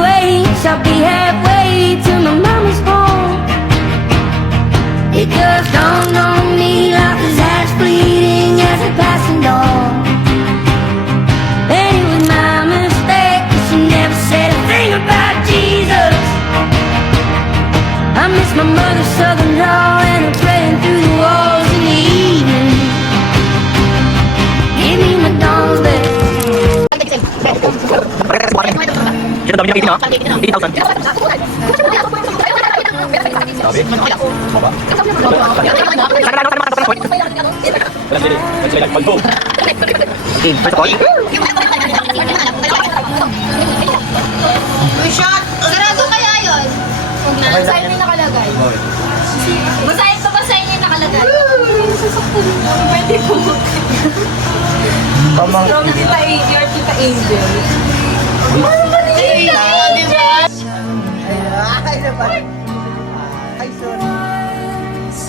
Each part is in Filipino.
waits, I'll be halfway to my mama's home. It just dawned on me life is as fleeting as a passing dawn. And it was my mistake, 'cause she never said a thing about Jesus. I miss my mother's southern drawl and her praying through the walls in the evening. Give me my dawn's bell. Ito dami niya no? 80,000. Sarado kaya yun? Huwag na. Basahin mo yung nakalagay. Basahin ko, basahin yung nakalagay. Pwede po. From Tita Angel, Tita Angel. Ano ba nila? Ay, naman. Ay, sorry.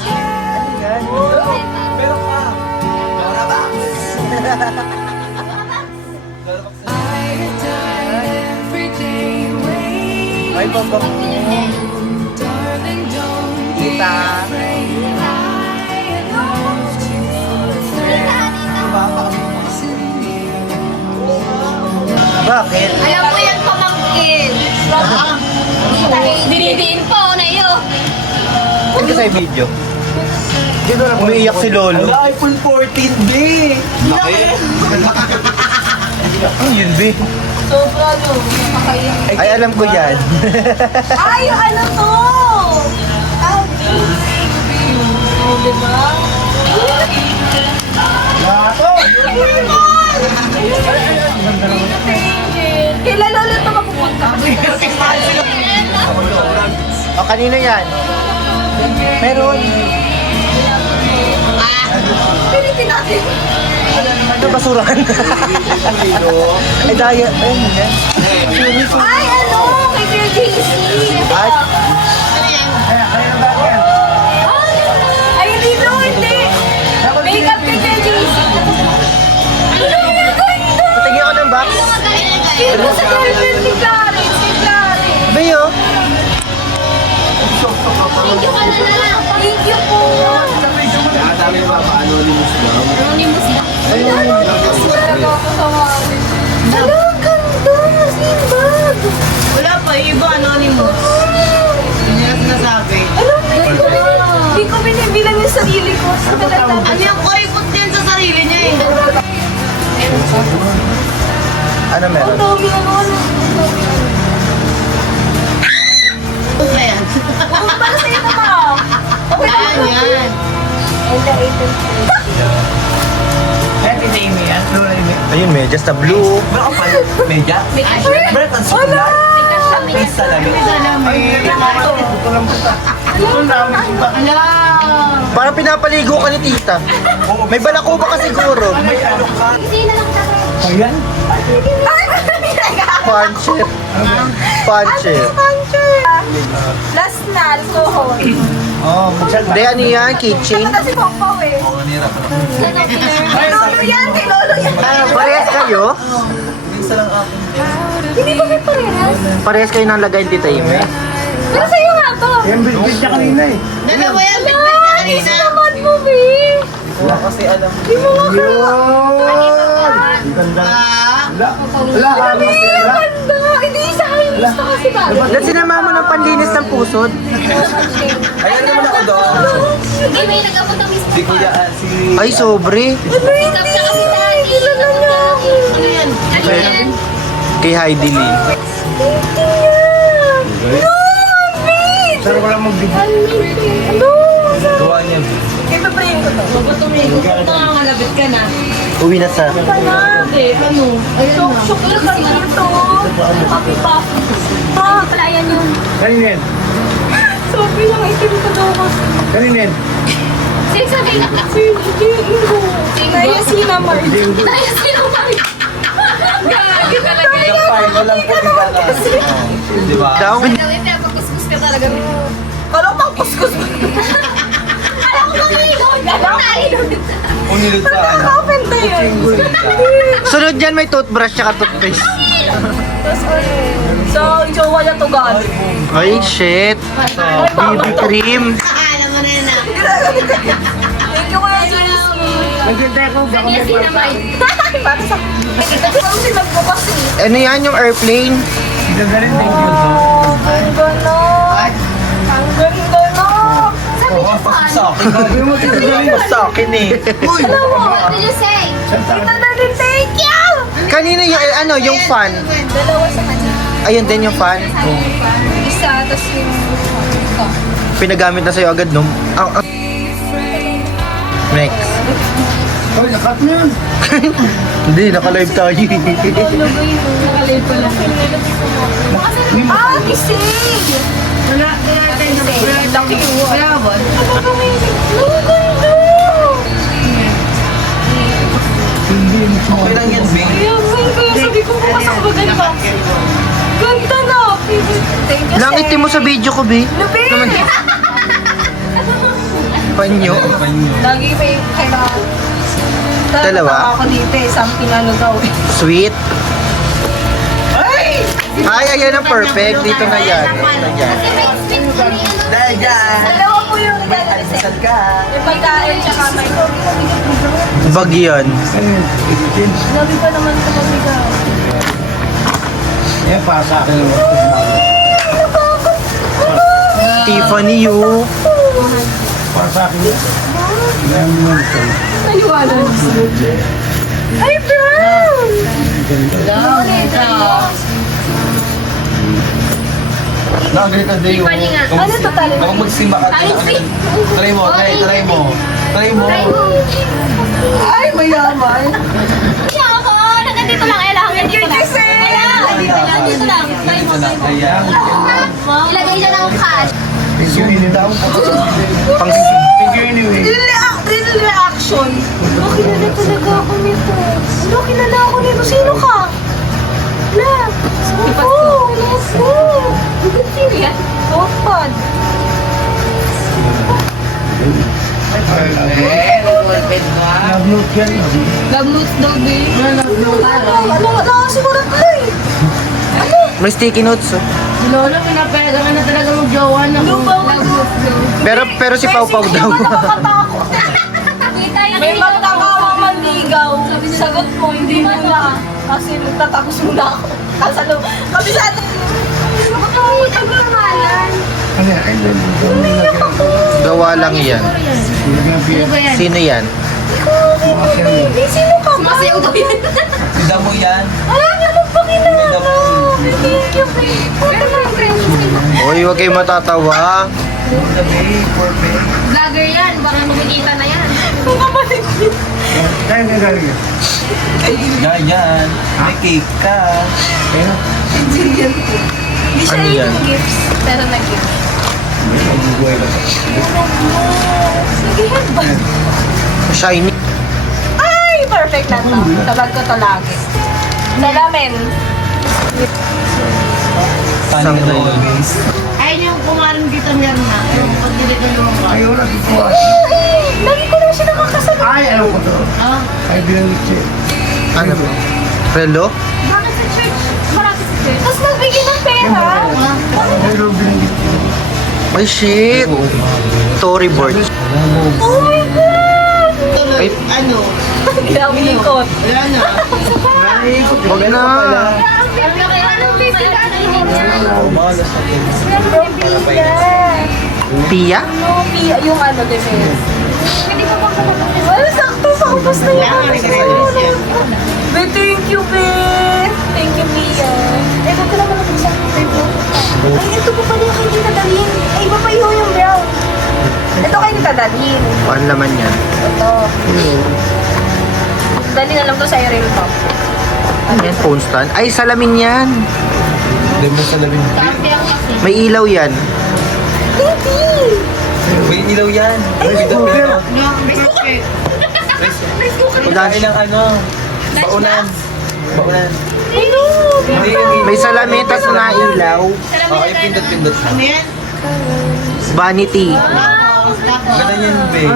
Ano yan? Pero pa. Dora Box. Ay, bambang mo. Kita. Bakit? Alam ko yan pamangkin. Dinidiin po na iyo. Hindi sa video. Umiiyak si Lolo. iPhone 14B! Ano yun, B? Sobra no. Ay, alam ko yan. Ay, ano to? Ay, diba? Kila lolo ito mapupunta. O, kanina yan. Meron. Pilitin natin. Ano, basurahan? Ay, daya. Ayun, yan. Ay, ano? Kay Kuya JC. Ay, Ay, hindi no, hindi. Makeup kay Kuya JC. Ano na ganito? patingin ako ng box. Dito sa girlfriend ni Clarence. Kay Clarence. Bayo. Thank you ka na lang. Thank you po. Dami ba pa-anonymous daw? Anonymous na. Talaga ako tawagin. Ala, ganda. Simbag. Wala pa, iba anonymous. Hindi na sinasabi. Alam mo, hindi ko binibilang yung sarili ko. Sa talaga. Ano yung kuripot din sa sarili niya eh. Ano Ang meron? dami ano. Ano ba yan? Para sa'yo na ba? Okay na Ayan yan. Ayun, may just a blue. Media? Brett, ang sula. May salamin. Ala! Parang pinapaligo ka ni tita. May balako ba ka siguro? Ayan. Puncher. Puncher. Last na, alcohol. Oh, Hindi, ano yan? Kitchen? Ito si Pongpong eh. Lolo yan, kay Lolo yan. Parehas kayo? Hindi ba may parehas? Parehas kayo ng lagay ni Tita Ime? Pero sa'yo nga to. Yung bitbit niya kanina eh. Dalawa yan, bitbit niya kanina. Naman mo, be. Wala kasi alam. Di mo nga Ganda. Ah, Wala ka kasi. ganda. Hindi sa akin. Gusto kasi ba? Ba't sinama mo ng panlinis ng pusod? Ayan naman ako doon. Hindi, may nag-abot ng miss. Si Kuya, si... Ay, sobre. Makeup na kasi tayo. Ilan na niya ako. ano yan? Ano yan? Kay Heidi Lee. No, Pete! Sarap ko lang mag-dibig. No! Gawa niya. Ipaprayin ko to. Nangangalabit ka na. Uwi na sa... Hindi, ano? Shock lang kasi ito. Papi pa. Ah, pala yan yun. Kaninin. Sobrang lang itim ko daw kasi. Kaninin. Sabi na. Singo. Dahil sinamar. Dahil sinamar. Gagi talaga yun. Kapay mo lang po ka. Di ba? Daw? Gawin niya, pagkuskus ka talaga. Kala pang kuskus mo. Kala ko pang ilog. Kala ko ilog. Unilog sa ano. Kapenta yun. Sunod dyan may toothbrush tsaka toothpaste. Tapos, So, jowa niya to, God. Ay, shit. BB cream. Alam mo na yun ah. Thank you, Kuya Jinski. Naghintay ko, baka may Sinamay. Para sa... Ito ko sila bukas eh. Ano yan, yung airplane? ganda rin. Thank you. Oh, ang ganda. Ang ganda na. Sabi niya pa. Sa akin, gagawin mo. Tignan mo sa akin eh. Uy! Alam mo, what did you say? Tita Daddy, thank you! Kanina yung, ano, yung fan. Dalawa sa kanya. Ayun din yung fan. Isa, tapos yung... ito. Pinagamit na sa'yo agad, no? Next. Hoy, nakat mo yun. Hindi, naka-live tayo. Nakalay ko lang. Ah, kising! Wala, laki mo. Wala ba? Ang ganda! Okay lang yan, Bing. Kaya sabi ko, bukas ako maganda. Ganda na! Thank you, Langit mo sa video ko, Bi. Lupi! Panyo. Lagi may kailangan. Dalawa? Ako dito eh, something ano daw eh. Sweet. Ay, ayan ang perfect. Dito na yan. Dito na yan. Dahil dyan. Dalawa po yung regalo ni Seth. ka. May pagkain tsaka may Bag yan. Sabi pa naman ito mabigaw. Yan, para sa akin. Tiffany, you. Para sa akin. Yan mo ito. Naliwala. Ay, brown! Nagrita day yung... Ano to tali? Kung magsimba ka. Try mo, try mo. Try mo. Ay, mayaman! Kaya ako, nagandito lang. Ella, nagandito lang. Ella, dito lang. Try mo, try mo. Ayan. Ilagay siya ng cash. Thank you, ini daw. Pang Thank you anyway. Reaction. Kilala talaga ako nito. Kilala ako nito. Sino ka? La. Oo, naku. Sino yan? Notepad. Nag-note yan. Love daw, babe. Wala siguro ko eh. May sticky notes, oh. Lolo, pinapega ka na talaga mag-jowa na kung Pero si Pau Pau daw. Nakakatakot. Kita yan. May magtakamang manligaw. Sagot mo, hindi mo na. Kasi magtatapos muna ako. Kasalo. Kabisado. Bakit mo nagmamahalan? Ano yan? Ay, Umiyak ako. Gawa lang yan. Sino yan? Hindi, sino ka ba? Masayaw daw yan. Tida mo yan. Alam niyo magpakilala. Thank you, babe. Uy, huwag kayo matatawa. Vlogger yan. Baka makikita na yan. Kung kapatid niyo. Kaya nga galing. Yan. May cake ka. Hindi siya Ano yan? yung gifts. Pero nag-gift. Sige, headband. Shiny. Ay, perfect na to. Tabag ko to lagi. Salamin. Paano na always? Ayun yung kumain dito meron na. Yung pagdilito naman ka. Ayaw na dito. Lagi ko lang siya nakakasalita. Ay, alam ko to. Ay, binalik siya. Ano ba? Relo? Bakit sa church? Marami sa church. Tapos nagbigay ng pera. Pero binalik siya. Ay, shit. Storyboard. Oh my God! Ay, Grabe ikot. wag na. Pia? No, Pia, yung ano, defense. Hindi ko pa kapatid. Well, sakto sa ubos na yan. Be, thank you, Be. Thank you, Pia. Eh, ba't ka naman nag-isang ko? Ay, ito pa pala yung kay Tita Dalin. Ay, iba pa yung brown. Ito kay Tita Dalin. Paano naman yan? Ito. Dalin, alam ko sa'yo rin ito. Ano yan? Phone stand? Ay, salamin yan. Hindi mo salamin. May ilaw yan. Hindi! May ilaw yan. May ilaw. Ulan. ng ano. Baunan. Baunan. Ano? Hindi yung May salamin, tas na ilaw. Okay, pindot-pindot siya. Vanity. Ganda yan, babe.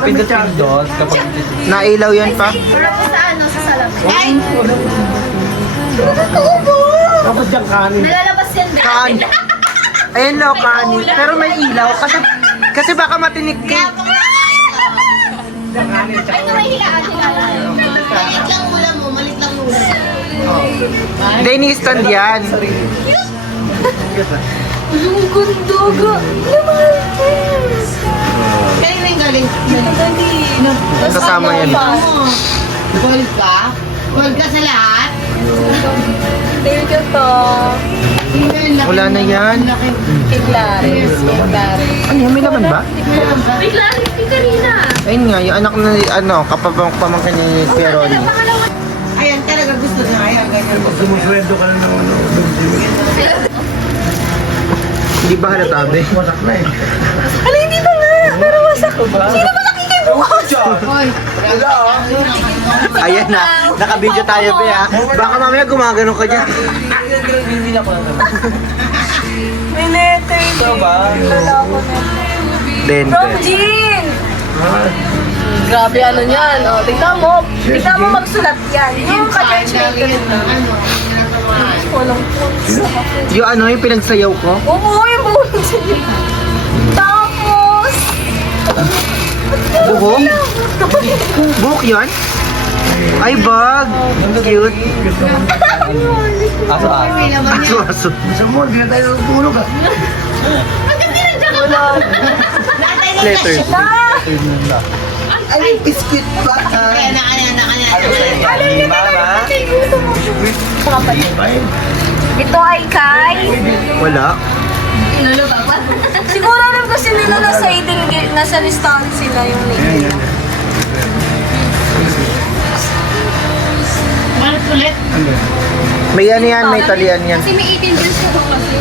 Pindot-pindot. Kapag Nailaw yan pa. Sa ano, sa salamin. Totoo ba? Nalalabas yan. Kanin. Ayan o, kanin. Pero may ilaw. Kasi baka matinik ka. Ay, na may hilaan sila. Malit lang ulam mo, malit lang ulam. Hindi, ni-stand yan. Yung gundoga. Lumalkis. Kaya na yung galing. Kasama yan. Gold ka? Gold ka sa lahat? Thank you to. Wala na yan. Kay Clarice. Ano yan, may laman ba? May clarity kanina. Ayun nga, yung anak na, pamangkin ni Peroni. Ayan, talaga gusto na. Ayan, ganyan. Hindi ba halata, be? Hala, hindi ba nga? Pero wasak. Sino ba nakikibukas? Hoy, Ayan na, naka-video tayo, be, ha? Baka mamaya gumagano ka dyan. May letter. Ito ba? Lalako na. Den, From Jean! Grabe ano niyan. O, tingnan mo. Tingnan mo magsulat yan. Yung ka-church maker na. Walang points. Yung ano, yung pinagsayaw ko. Oo, yung buhok sa'yo. Tapos, Buhok? Buhok yun? Ay, bag! Cute. Aso ah. may laman Aso, yan. aso. Letter. Ay, biscuit pa. Kaya na. ito ay kay. Wala. Siguro alam kasi nila nasa listahan sila yung name nila. Malit ulit. May ano yan, may talian yan. Kasi may 18 bills ko kasi.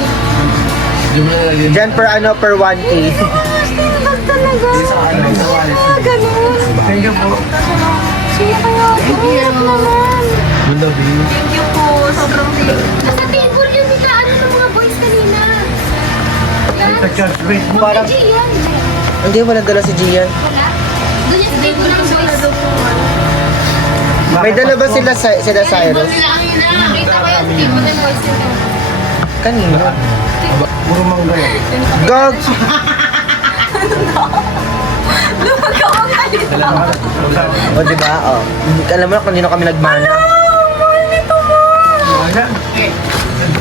Dyan per 1K. Bag talaga. Ganun. Thank you po. Sino kaya? Hirap naman. Thank you po. Sobrang thank you. Nasa table yun, di ka ano ng mga boys kanina. Yan. Parang, Gian. hindi, wala dala si Gian. Wala. Doon yung table ng boys. May dala ba sila Cyrus? Nakita ko yung table ng boys nila. Kanino? Puro mangga yan. Gog! O, diba? O. Alam mo na kung nino kami nagmana.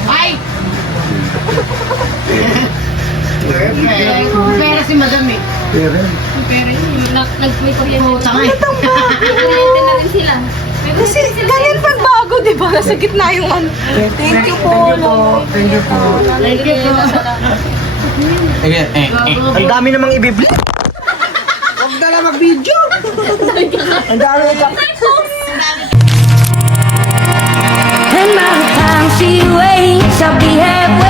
Ay! Pera si madam eh. Pero, Pero yun, nag-may kuryente. Oo, tanga eh. May kuryente na rin sila. Kasi ganyan pag bago, di ba? Nasa gitna yung ano. Thank you po. thank you po. Thank you po. Again, Ang dami namang ibibli. Huwag na lang mag-video. Ang dami ka. And by the time she wakes, I'll be halfway